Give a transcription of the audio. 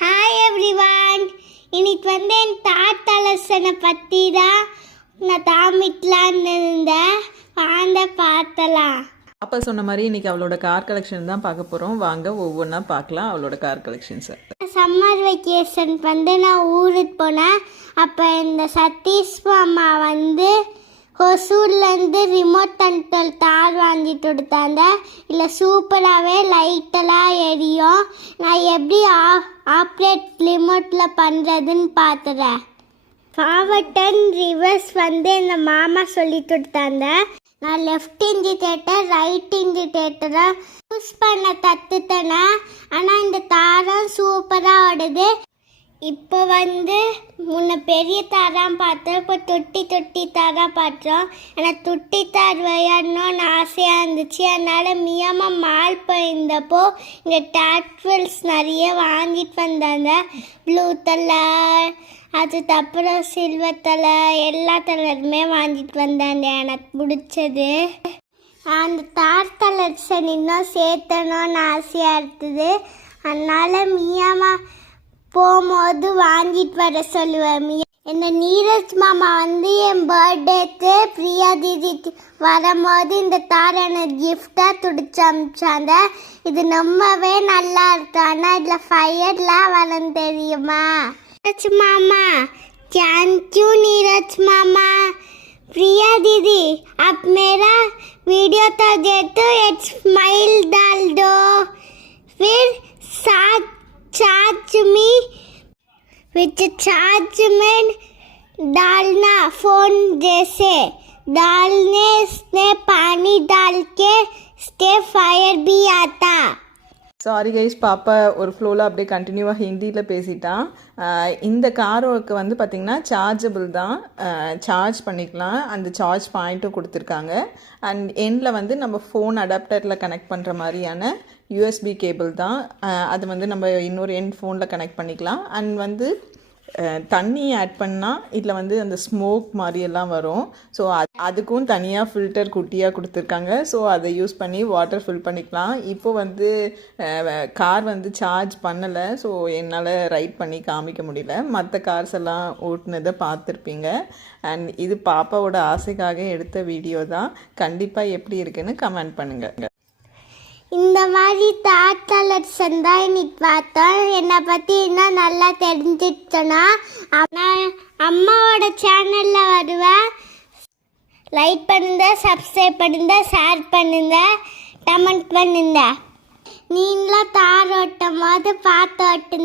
Hi everyone. இன்னைக்கு என் தாத்தா லெசனை பற்றி தான் நான் தாமிக்கலான்னு இருந்தேன். வாங்க பார்த்தலாம். அப்பா சொன்ன மாதிரி இன்னைக்கு அவளோட கார் கலெக்ஷன் தான் பார்க்க போகிறோம். வாங்க ஒவ்வொன்றா பார்க்கலாம் அவளோட கார் கலெக்ஷன்ஸை. சம்மர் வெக்கேஷன் நான் ஊருக்கு போனேன். அப்போ இந்த சதீஷ் மாமா ஹொசூர்லேருந்து ரிமோட் கண்ட்ரோல் கார் வாங்கிட்டு கொடுத்தாங்க. இல்லை சூப்பராகவே லைட்டெல்லாம் எரியும். நான் எப்படி ஆப்ரேட் ரிமோட்டில் பண்ணுறதுன்னு பார்த்துறேன். ஃபார்வர்ட் அண்ட் ரிவர்ஸ் எங்கள் மாமா சொல்லி கொடுத்தாங்க. நான் லெஃப்ட் இண்டிகேட்டர் ரைட் இண்டிகேட்டரை யூஸ் பண்ண கற்றுத்தேனே. ஆனால் இந்த தாரம் சூப்பராக ஓடுது. இப்போ முன்ன பெரிய தாராக பார்த்தோம், இப்போ தொட்டி தாராக பார்த்தோம். எனக்கு தொட்டி தார் விளையாடணும்னு ஆசையாக இருந்துச்சு. அதனால் மியாமா மால் போயிருந்தப்போ இங்கே டாட்வெல்ஸ் நிறைய வாங்கிட்டு வந்தாங்க. ப்ளூ தலை, அதுக்கப்புறம் சில்வர் தலை, எல்லா கலருமே வாங்கிட்டு வந்தாங்க. எனக்கு பிடிச்சது அந்த தார் கலர்ஸை இன்னும் சேர்த்தணும்னு ஆசையாக இருக்குது. அதனால் மியாமா போகும்போது வாங்கிட்டு வர சொல்லுவேன். என்ன நீரஜ் மாமா என் பர்த்டேக்கு பிரியா தீதிக்கு வரும்போது இந்த தார் எனக்கு கிஃப்டாக துடிச்சு அமிச்சாங்க. இது ரொம்பவே நல்லா இருக்கு. ஆனால் இதில் ஃபயர்லாம் வரும் தெரியுமா? नीरज मामा, थैंक यू नीरज मामा. प्रिया दीदी, आप मेरा वीडियो तो देखते हो, एक स्माइल डाल दो. फिर साथ चार्ज में डालना, फोन जैसे डालने से पानी डाल के इसके फायर भी आता. சாரி கைஸ், பாப்பா ஒரு ஃப்ளோவில் அப்படியே கண்டினியூவாக ஹிந்தியில் பேசிட்டான். இந்த காரோக்கு பார்த்திங்கன்னா சார்ஜபிள் தான், சார்ஜ் பண்ணிக்கலாம். அந்த சார்ஜ் பாயிண்ட்டும் கொடுத்துருக்காங்க. அண்ட் எண்டில் நம்ம ஃபோன் அடாப்டரில் கனெக்ட் பண்ணுற மாதிரியான யூஎஸ்பி கேபிள் தான். அது நம்ம இன்னொரு எண்ட் ஃபோனில் கனெக்ட் பண்ணிக்கலாம். அண்ட் தண்ணி ஆட் பண்ணால் இதில் அந்த ஸ்மோக் மாதிரியெல்லாம் வரும். ஸோ அதுக்கும் தனியாக ஃபில்டர் குட்டியாக கொடுத்துருக்காங்க. ஸோ அதை யூஸ் பண்ணி வாட்டர் ஃபில் பண்ணிக்கலாம். இப்போது கார் சார்ஜ் பண்ணலை. ஸோ என்னால் ரைட் பண்ணி காமிக்க முடியல. மற்ற கார்ஸ் எல்லாம் ஓட்டுனதை பார்த்துருப்பீங்க. அண்ட் இது பாப்பாவோட ஆசைக்காக எடுத்த வீடியோ தான். கண்டிப்பாக எப்படி இருக்குன்னு கமெண்ட் பண்ணுங்கள். இந்த மாதிரி தாத்தா லெசன் தான் இன்னைக்கு பார்த்தோம். என்னை பற்றி இன்னும் நல்லா தெரிஞ்சிட்டோன்னா நான் அம்மாவோட சேனலில் வருவேன். லைக் பண்ணுங்க, சப்ஸ்கிரைப் பண்ணுங்க, ஷேர் பண்ணுங்க, கமெண்ட் பண்ணுங்க. நீங்களும் தார் ஓட்டும் போது பார்த்து ஓட்டுங்க.